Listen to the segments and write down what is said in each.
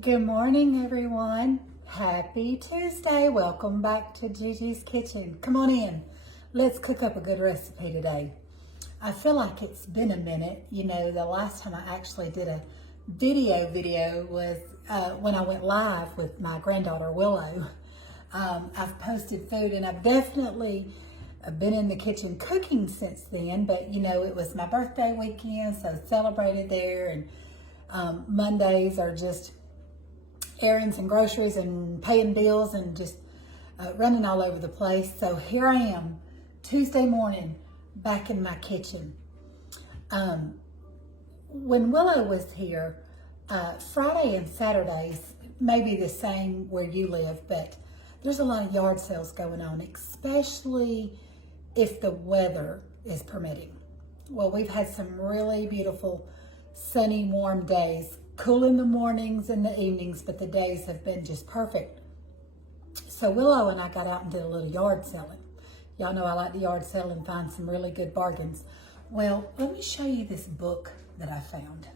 Good morning, everyone. Happy Tuesday. Welcome back to Gigi's Kitchen. Come on in. Let's cook up a good recipe today. I feel like it's been a minute. You know, the last time I actually did a video was when I went live with my granddaughter, Willow. I've posted food and I've definitely been in the kitchen cooking since then, but you know, it was my birthday weekend, so celebrated there, and Mondays are just errands and groceries and paying bills and just running all over the place. So here I am, Tuesday morning, back in my kitchen. When Willow was here, Friday and Saturdays may be the same where you live, but there's a lot of yard sales going on, especially if the weather is permitting. Well, we've had some really beautiful sunny, warm days. Cool in the mornings and the evenings, but the days have been just perfect. So Willow and I got out and did a little yard selling. Y'all know I like to yard sell and find some really good bargains. Well, let me show you this book that I found.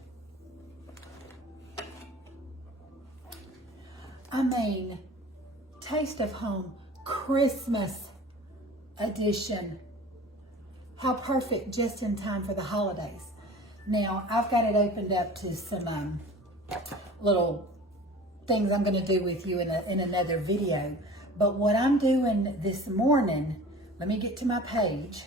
I mean, Taste of Home, Christmas edition. How perfect, just in time for the holidays. Now, I've got it opened up to some little things I'm going to do with you in another video. But what I'm doing this morning, let me get to my page.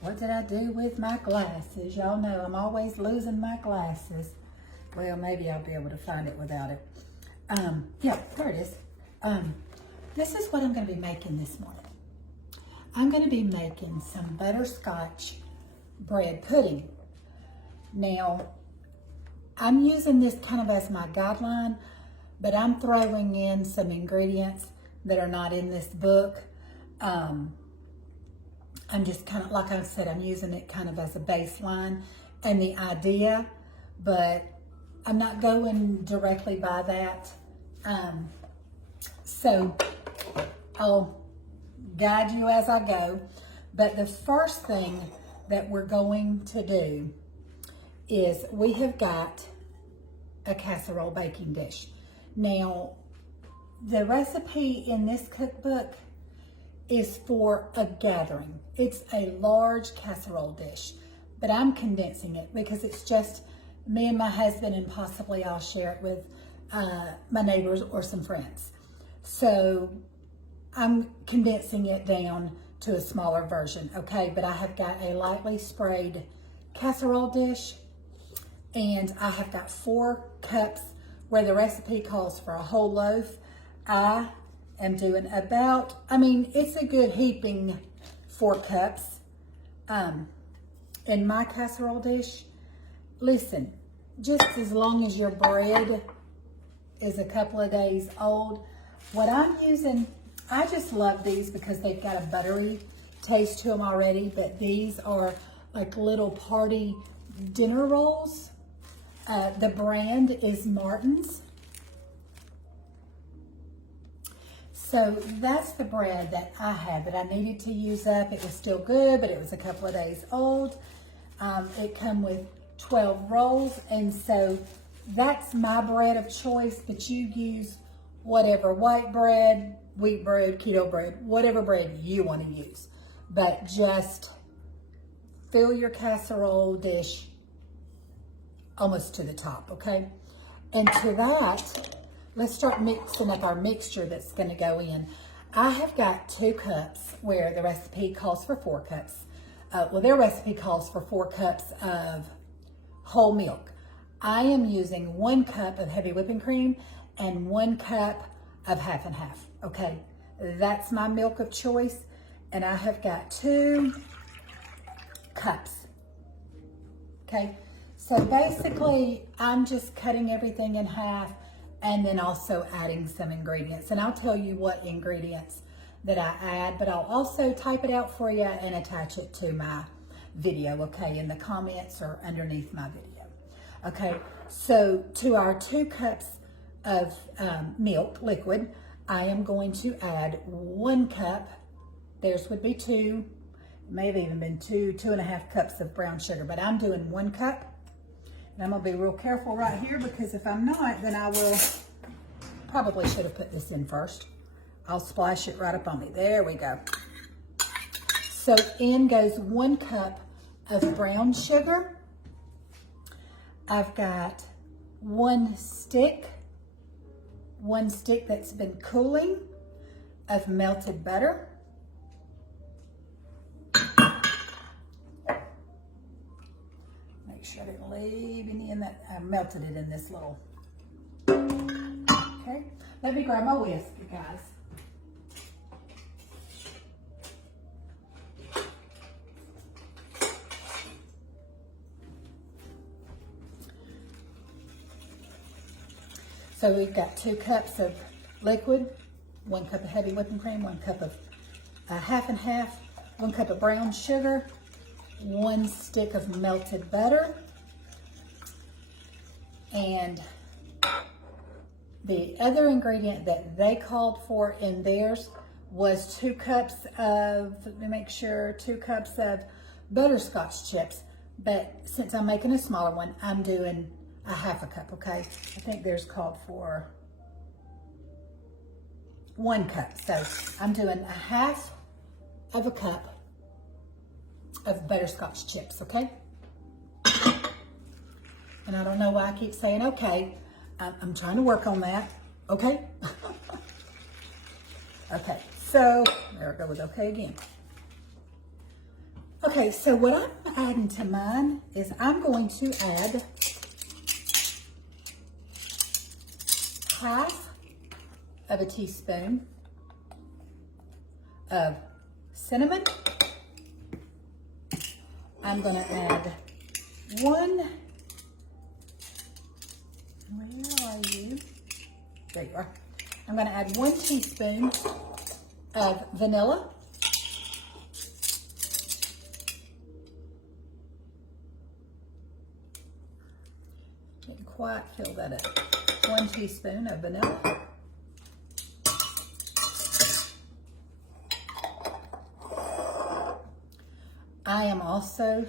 What did I do with my glasses? Y'all know I'm always losing my glasses. Well, maybe I'll be able to find it without it. Yeah, there it is. This is what I'm going to be making this morning. I'm going to be making some butterscotch bread pudding. Now, I'm using this kind of as my guideline, but I'm throwing in some ingredients that are not in this book. I'm just kind of, like I said, I'm using it kind of as a baseline and the idea, but I'm not going directly by that. So I'll guide you as I go. But the first thing that we're going to do is we have got a casserole baking dish. Now, the recipe in this cookbook is for a gathering. It's a large casserole dish, but I'm condensing it because it's just me and my husband, and possibly I'll share it with my neighbors or some friends. So I'm condensing it down to a smaller version, okay? But I have got a lightly sprayed casserole dish, and I have got 4 cups where the recipe calls for a whole loaf. I am doing about, it's a good heaping 4 cups in my casserole dish. Listen, just as long as your bread is a couple of days old. What I'm using, I just love these because they've got a buttery taste to them already, but these are like little party dinner rolls. The brand is Martin's. So that's the bread that I had that I needed to use up. It was still good, but it was a couple of days old. It come with 12 rolls, and so that's my bread of choice, but you use whatever, white bread, wheat bread, keto bread, whatever bread you want to use. But just fill your casserole dish almost to the top, okay? And to that, let's start mixing up our mixture that's going to go in. I have got 2 cups where the recipe calls for 4 cups. Well, their recipe calls for 4 cups of whole milk. I am using 1 cup of heavy whipping cream and 1 cup of half and half, okay? That's my milk of choice, and I have got 2 cups, okay? So basically, I'm just cutting everything in half and then also adding some ingredients. And I'll tell you what ingredients that I add, but I'll also type it out for you and attach it to my video, okay, in the comments or underneath my video. Okay, so to our 2 cups of milk, liquid, I am going to add 1 cup, theirs would be 2, may have even been 2.5 cups of brown sugar, but I'm doing 1 cup. And I'm gonna be real careful right here because if I'm not, then I will, probably should have put this in first. I'll splash it right up on me. There we go. So in goes 1 cup of brown sugar. I've got one stick that's been cooling of melted butter. Make sure I didn't leave any in that. I melted it in this little. Okay, let me grab my whisk, you guys. So we've got 2 cups of liquid, 1 cup of heavy whipping cream, 1 cup of half and half, 1 cup of brown sugar, 1 stick of melted butter, and the other ingredient that they called for in theirs was 2 cups of, let me make sure, 2 cups of butterscotch chips. But since I'm making a smaller one, I'm doing a half a cup, okay? I think theirs called for 1 cup. So I'm doing a half of a cup of butterscotch chips, okay? And I don't know why I keep saying okay. I'm trying to work on that, okay? Okay, so there it goes, okay again. Okay, so what I'm adding to mine is I'm going to add half of a teaspoon of cinnamon. I'm going to add where are you? There you are. I'm going to add 1 teaspoon of vanilla. Didn't quite fill that up. 1 teaspoon of vanilla. I am also,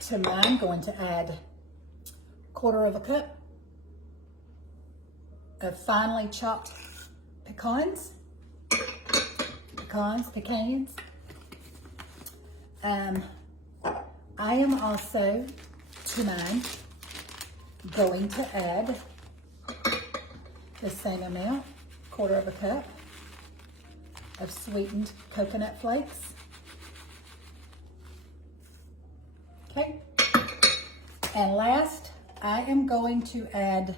to mine, going to add 1/4 of a cup of finely chopped pecans. I am also, to mine, going to add the same amount, 1/4 of a cup of sweetened coconut flakes. Okay. And last, I am going to add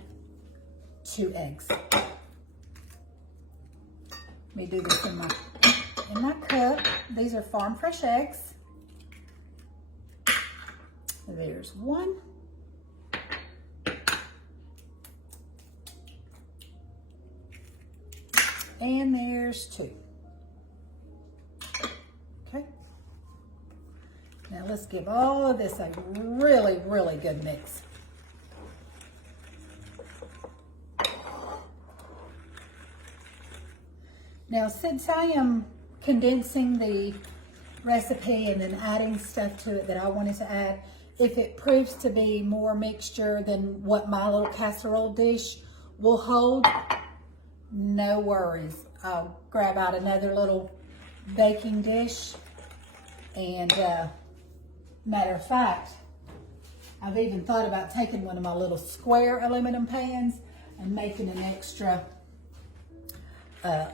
2 eggs. Let me do this in my cup. These are farm fresh eggs. There's 1. And there's 2. Okay. Now let's give all of this a really, really good mix. Now, since I am condensing the recipe and then adding stuff to it that I wanted to add, if it proves to be more mixture than what my little casserole dish will hold, no worries. I'll grab out another little baking dish. And matter of fact, I've even thought about taking one of my little square aluminum pans and making an extra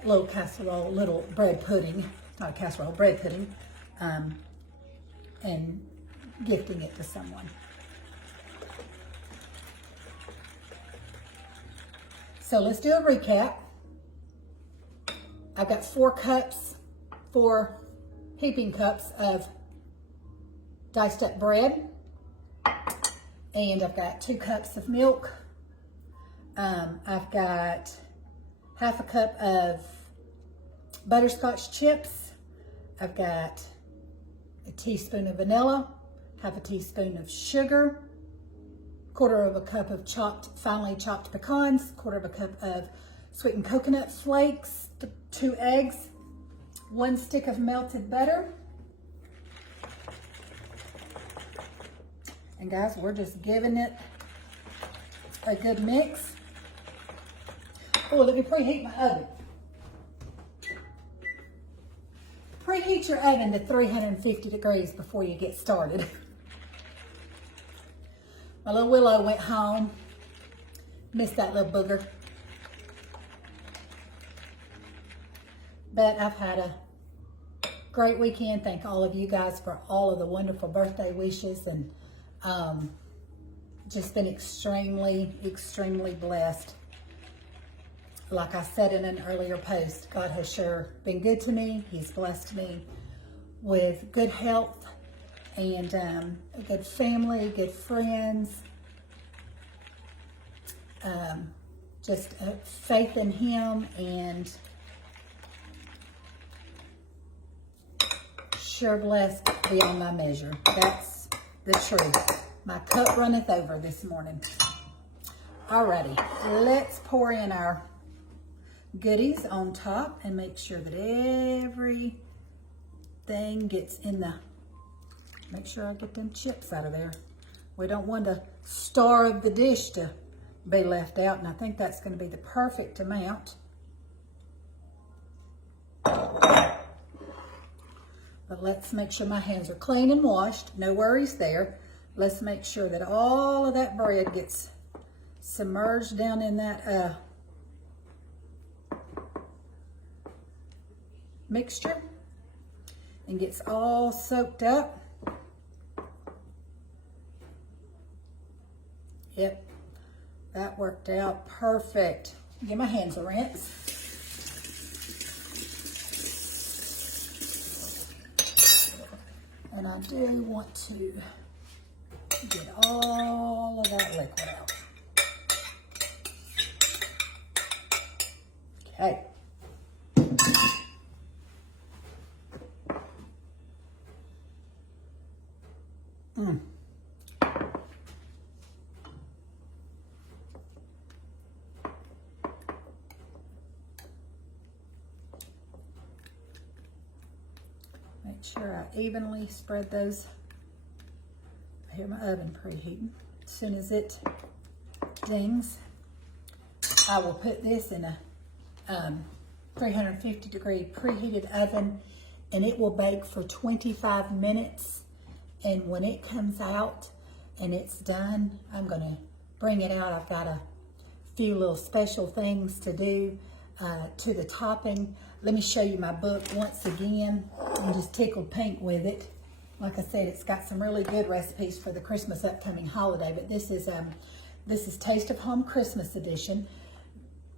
little casserole, little bread pudding, not a casserole, bread pudding, and gifting it to someone. So let's do a recap. I've got 4 heaping cups of diced up bread, and I've got 2 cups of milk. I've got half a cup of butterscotch chips. I've got a teaspoon of vanilla, half a teaspoon of sugar, 1/4 of a cup of finely chopped pecans, 1/4 of a cup of sweetened coconut flakes, 2 eggs, 1 stick of melted butter, And guys, we're just giving it a good mix. Oh, let me preheat my oven. Preheat your oven to 350 degrees before you get started. My little Willow went home. Missed that little booger. But I've had a great weekend. Thank all of you guys for all of the wonderful birthday wishes, and just been extremely, extremely blessed. Like I said in an earlier post, God has sure been good to me. He's blessed me with good health and a good family, good friends, just faith in Him, and sure blessed beyond my measure. That's the truth. My cup runneth over this morning. Alrighty, let's pour in our goodies on top and make sure that everything gets in the, make sure I get them chips out of there. We don't want the star of the dish to be left out, and I think that's going to be the perfect amount. But let's make sure my hands are clean and washed. No worries there. Let's make sure that all of that bread gets submerged down in that mixture and gets all soaked up. Yep, that worked out perfect. Give my hands a rinse. And I do want to get all of that liquid out. Okay. Make sure I evenly spread those. I hear my oven preheating. As soon as it dings, I will put this in a 350 degree preheated oven, and it will bake for 25 minutes. And when it comes out and it's done, I'm gonna bring it out. I've got a few little special things to do to the topping. Let me show you my book once again. I'm just tickled pink with it. Like I said, it's got some really good recipes for the Christmas upcoming holiday, but this is Taste of Home Christmas edition.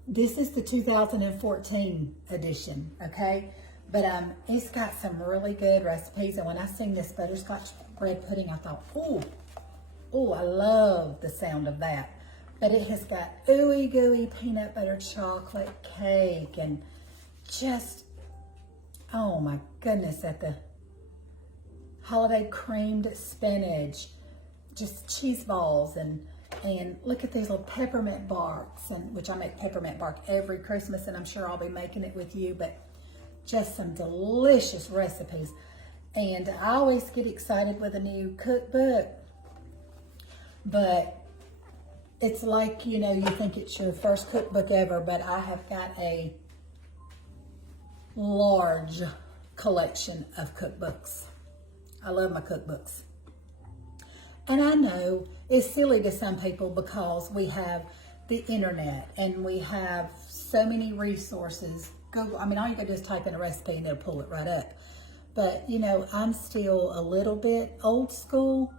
This is the 2014 edition, okay? But it's got some really good recipes, and when I seen this butterscotch bread pudding, I thought, oh, I love the sound of that. But it has got ooey gooey peanut butter chocolate cake, and just, oh my goodness, at the holiday creamed spinach, just cheese balls, and look at these little peppermint barks, and which I make peppermint bark every Christmas, and I'm sure I'll be making it with you, but just some delicious recipes. And I always get excited with a new cookbook, but it's like, you know, you think it's your first cookbook ever, but I have got a large collection of cookbooks. I love my cookbooks. And I know it's silly to some people because we have the internet and we have so many resources. Google, I mean, all you gotta do is type in a recipe and it'll pull it right up. But, you know, I'm still a little bit old school.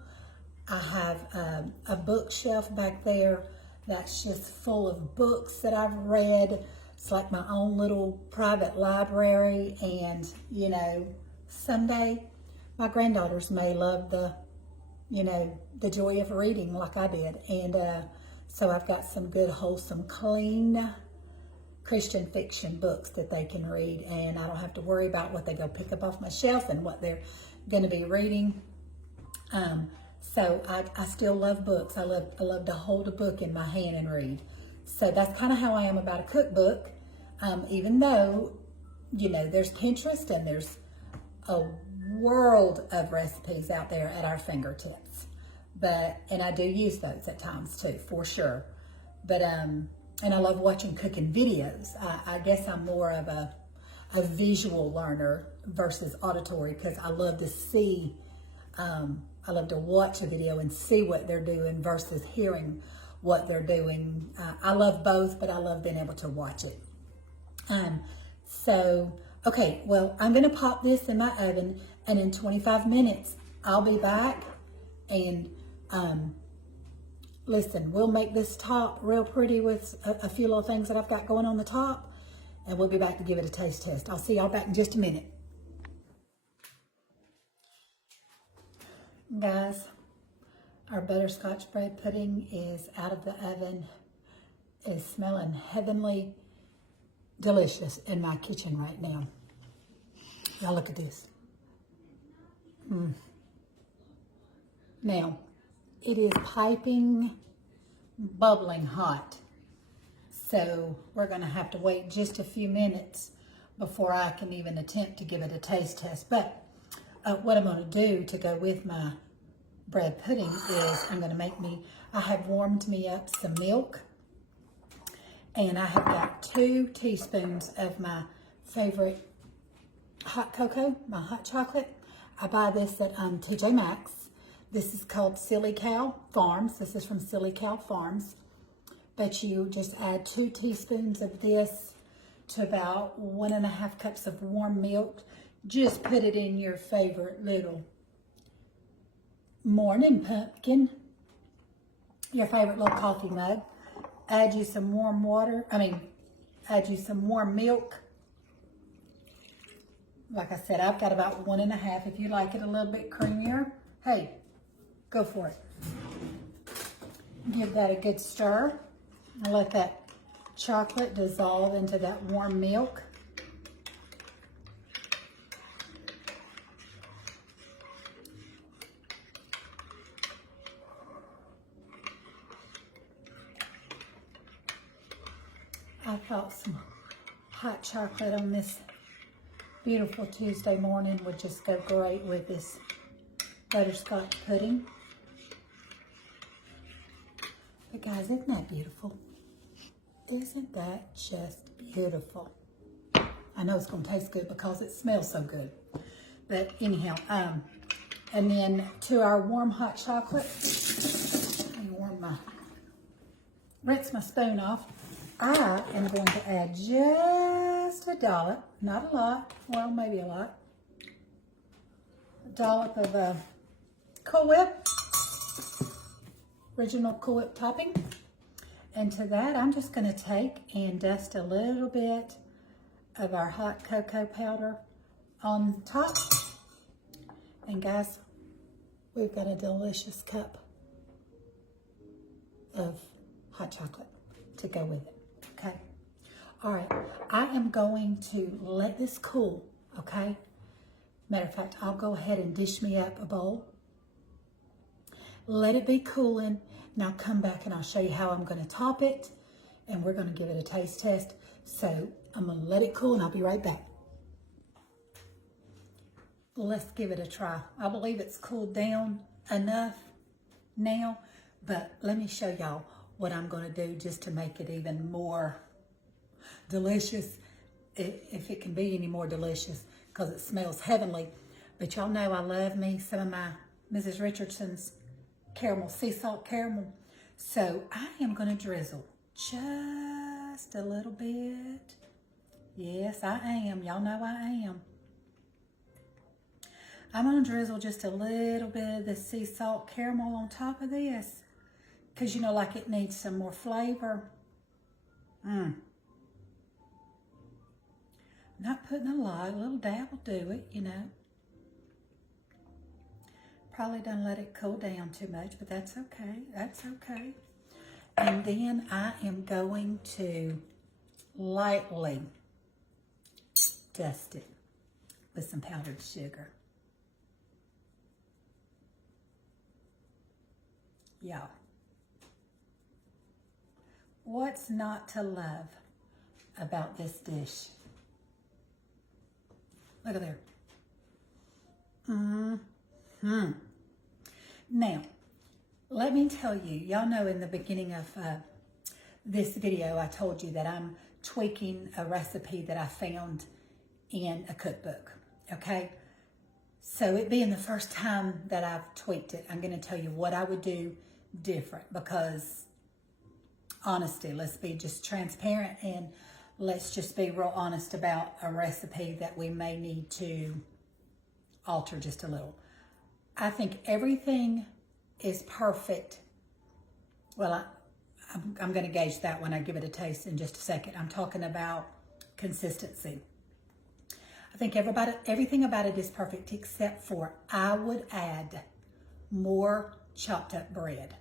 I have a bookshelf back there that's just full of books that I've read. It's like my own little private library. And, you know, someday my granddaughters may love the, you know, the joy of reading like I did. And so I've got some good, wholesome, clean Christian fiction books that they can read. And I don't have to worry about what they go pick up off my shelf and what they're going to be reading. So I still love books. I love to hold a book in my hand and read. So that's kind of how I am about a cookbook. Even though, you know, there's Pinterest and there's a world of recipes out there at our fingertips. and I do use those at times too, for sure. But, and I love watching cooking videos. I guess I'm more of a visual learner versus auditory, because I love to see, I love to watch a video and see what they're doing versus hearing what they're doing. I love both, but I love being able to watch it. Okay, well, I'm gonna pop this in my oven, and in 25 minutes, I'll be back, and listen, we'll make this top real pretty with a few little things that I've got going on the top, and we'll be back to give it a taste test. I'll see y'all back in just a minute. Guys, our butterscotch bread pudding is out of the oven. It's smelling heavenly delicious in my kitchen right now. Now look at this. Now, it is piping, bubbling hot. So we're gonna have to wait just a few minutes before I can even attempt to give it a taste test. But what I'm gonna do to go with my bread pudding is I have warmed me up some milk, and I have got 2 teaspoons of my favorite hot cocoa, my hot chocolate. I buy this at TJ Maxx. This is called Silly Cow Farms. This is from Silly Cow Farms. But you just add 2 teaspoons of this to about 1.5 cups of warm milk. Just put it in your favorite little morning pumpkin, your favorite little coffee mug. Add you some warm add you some warm milk. Like I said, I've got about 1.5. If you like it a little bit creamier, hey, go for it. Give that a good stir. And let that chocolate dissolve into that warm milk. I thought some hot chocolate on this beautiful Tuesday morning would just go great with this butterscotch pudding. But guys, isn't that beautiful? Isn't that just beautiful? I know it's gonna taste good because it smells so good. But anyhow, and then to our warm hot chocolate, rinse my spoon off. I am going to add just a dollop, not a lot, well, maybe a lot. A dollop of Cool Whip, original Cool Whip topping. And to that, I'm just going to take and dust a little bit of our hot cocoa powder on top. And guys, we've got a delicious cup of hot chocolate to go with it. Okay. All right. I am going to let this cool. Okay. Matter of fact, I'll go ahead and dish me up a bowl. Let it be cooling. Now come back and I'll show you how I'm going to top it, and we're going to give it a taste test. So I'm going to let it cool and I'll be right back. Let's give it a try. I believe it's cooled down enough now, but let me show y'all what I'm going to do just to make it even more delicious, if it can be any more delicious, because it smells heavenly. But y'all know I love me some of my Mrs. Richardson's caramel, sea salt caramel. So I am going to drizzle just a little bit. Yes, I am. Y'all know I am. I'm going to drizzle just a little bit of the sea salt caramel on top of this, because, you know, like it needs some more flavor. Not putting a lot, a little dab will do it, you know. Probably don't let it cool down too much, but that's okay. That's okay. And then I am going to lightly dust it with some powdered sugar. Y'all, what's not to love about this dish? Look at there. Now, let me tell you, y'all know in the beginning of this video, I told you that I'm tweaking a recipe that I found in a cookbook, okay? So it being the first time that I've tweaked it, I'm gonna tell you what I would do different because honesty, let's be just transparent and let's just be real honest about a recipe that we may need to alter just a little. I think everything is perfect. Well, I'm going to gauge that when I give it a taste in just a second. I'm talking about consistency. I think everything about it is perfect except for I would add more chopped up bread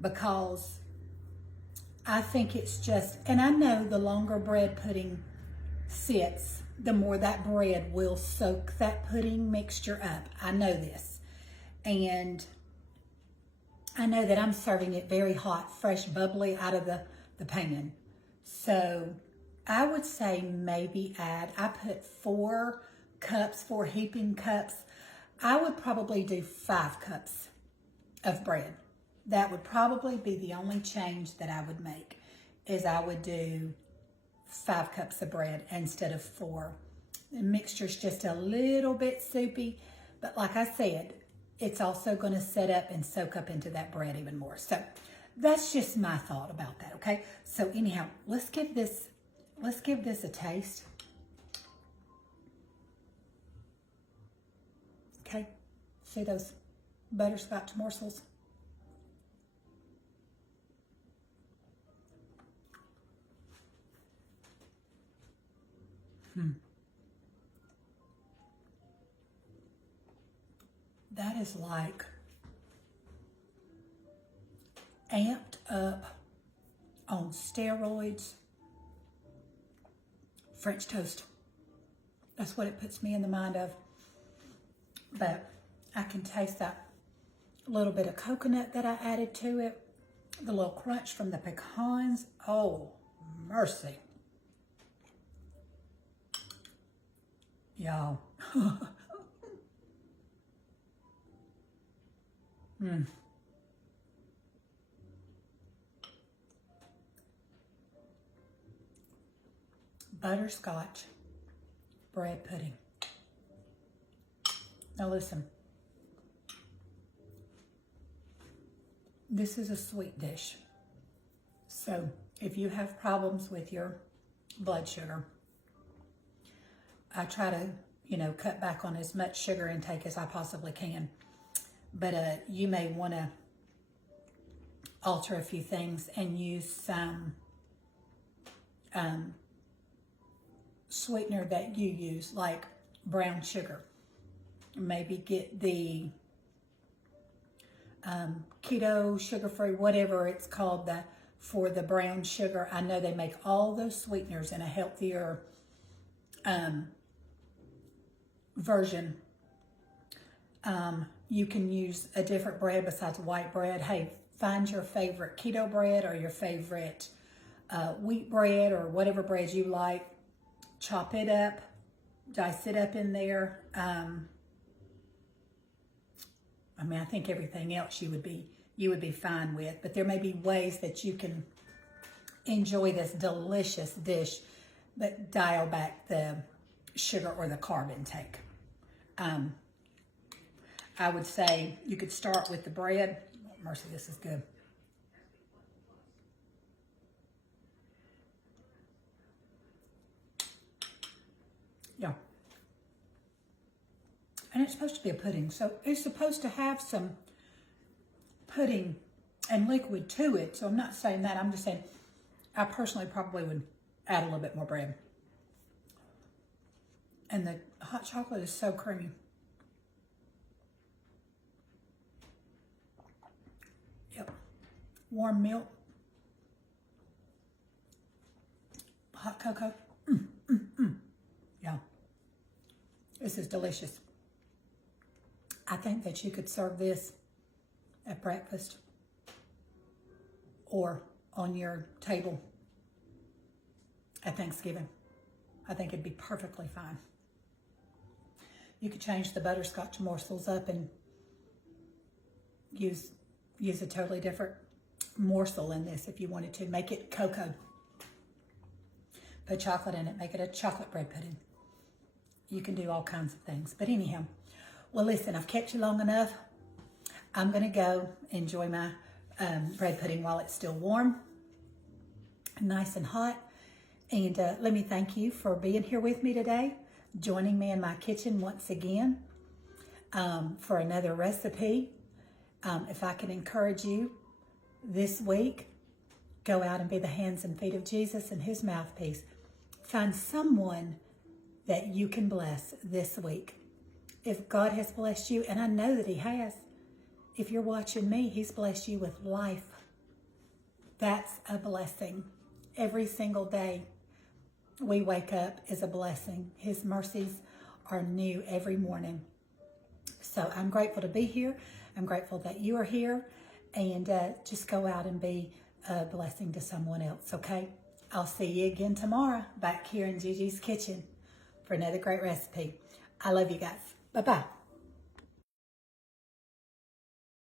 because I think it's just, and I know the longer bread pudding sits, the more that bread will soak that pudding mixture up. I know this. And I know that I'm serving it very hot, fresh, bubbly out of the pan. So I would say maybe I put 4 heaping cups. I would probably do 5 cups of bread. That would probably be the only change that I would make, is I would do 5 cups of bread instead of 4. The mixture's just a little bit soupy, but like I said, it's also going to set up and soak up into that bread even more. So that's just my thought about that, okay? So anyhow, let's give this a taste. Okay, see those butterscotch morsels? That is like amped up on steroids French toast. That's what it puts me in the mind of. But I can taste that little bit of coconut that I added to it, the little crunch from the pecans. Oh, mercy. Y'all. Butterscotch bread pudding. Now listen, this is a sweet dish. So if you have problems with your blood sugar, I try to, cut back on as much sugar intake as I possibly can. But you may want to alter a few things and use some sweetener that you use, like brown sugar. Maybe get the keto, sugar-free, whatever it's called, for the brown sugar. I know they make all those sweeteners in a healthier version. You can use a different bread besides white bread. Hey, find your favorite keto bread or your favorite wheat bread or whatever bread you like. Chop it up, dice it up in there. I think everything else you would be fine with, but there may be ways that you can enjoy this delicious dish, but dial back the sugar or the carb intake. I would say you could start with the bread. Oh, mercy, this is good. Yeah. And it's supposed to be a pudding, so it's supposed to have some pudding and liquid to it. So I'm not saying that. I'm just saying I personally probably would add a little bit more bread. And the hot chocolate is so creamy. Yep. Warm milk. Hot cocoa. Yeah. This is delicious. I think that you could serve this at breakfast or on your table at Thanksgiving. I think it'd be perfectly fine. You could change the butterscotch morsels up and use, use a totally different morsel in this if you wanted to. Make it cocoa. Put chocolate in it. Make it a chocolate bread pudding. You can do all kinds of things. But anyhow, well, listen, I've kept you long enough. I'm going to go enjoy my bread pudding while it's still warm, nice and hot. And let me thank you for being here with me today, joining me in my kitchen once again for another recipe. If I can encourage you this week, go out and be the hands and feet of Jesus and his mouthpiece. Find someone that you can bless this week. If God has blessed you, and I know that he has, if you're watching me, he's blessed you with life. That's a blessing. Every single day we wake up is a blessing. His mercies are new every morning. So I'm grateful to be here. I'm grateful that you are here. And just go out and be a blessing to someone else, okay? I'll see you again tomorrow back here in Gigi's kitchen for another great recipe. I love you guys. Bye-bye.